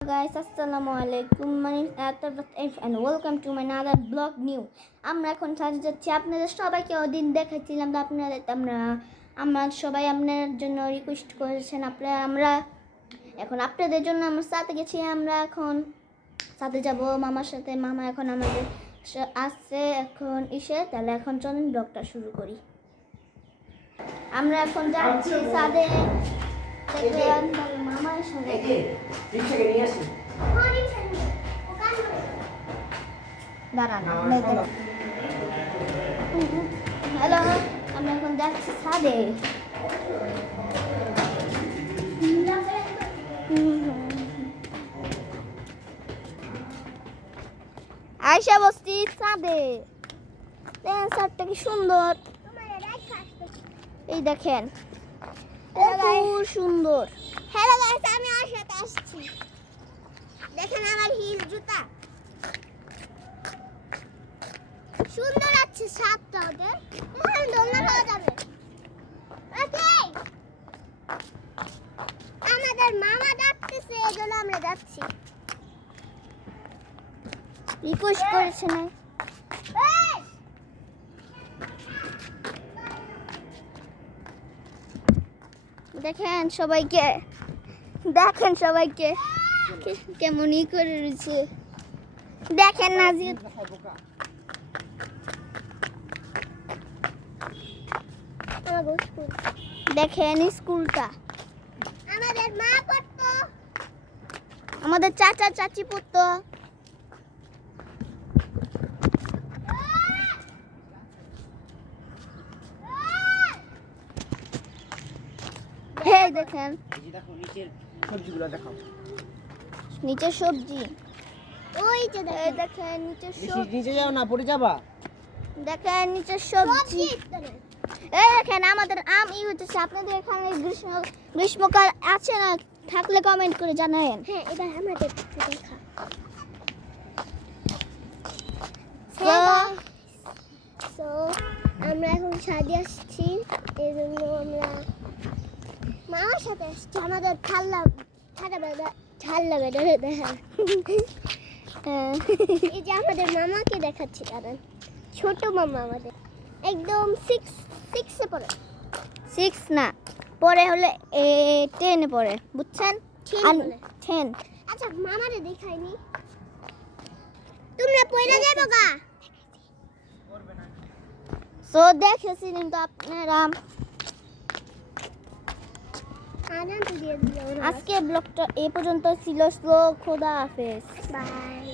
Guys, assalamu alaikum. My name is Atarf and welcome to my another blog new. আমরা এখন সাথে যাচ্ছি আপনাদের সবাইকে ওদিন দেখাচ্ছিলাম তো আমরা সবাই আপনার জন্য রিকোয়েস্ট করেছেন আমরা এখন আপনাদের জন্য আমরা সাথে গেছি আমরা এখন সাথে যাব মামার সাথে মামা এখন আমাদের আসছে এখন তাহলে এখন চলুন ব্লগটা শুরু করি আমরা এখন যাচ্ছি সাথে মামার সঙ্গে হ্যালো আমরা এখন যাচ্ছি ছাদে আয়শা বস্তি ছাদে ছাদটা কি সুন্দর এই দেখেন খুব সুন্দর। হ্যালো গাইস, আমি আশাতে আসছি। দেখেন আমার হিল জুতা সুন্দর আছে, সাতটা ওদের মহান দোলনা হয়ে যাবে। ওকে, আমাদের মামা ডাকতেছে, এজন্য আমরা যাচ্ছি। রিকোয়েস্ট করেছে না দেখেন সবাইকে কেমন করে রয়েছে দেখেন নাজির দেখেন স্কুলটা আমাদের মা পড়তো, আমাদের চাচা চাচি পড়তো দেখেন সবজিগুলো দেখাও নিচে সবজি ওই যে দেখেন নিচে যাও না, পড়ে যাবা। দেখেন নিচে সবজি এই দেখেন আমাদের আম হচ্ছে আপনাদের এখানে গ্রীষ্মকাল আছে না থাকলে কমেন্ট করে জানাবেন। হ্যাঁ, এবার আমাদের দেখা সো আমরা এখন ছাদে আসছি, এই জন্য আমরা মামার সাথে আসছি। আমাদের ঠাল্লা বেড়ে দেখা এই যে আমাদের মামাকে দেখাচ্ছি, কারণ ছোট মামা আমাদের একদম সিক্সে পড়ে। 6 না পরে হলে 10 এ পড়ে, বুঝছেন? 10। আচ্ছা, মামারে দেখাইনি, তোমরা পয়লা যাবো গা। সো দেখেছি কিন্তু আপনারা আনন্দ দিয়ে দিও। আজকে ব্লগটা এই পর্যন্ত ছিল। খোদা হাফেজ। বাই।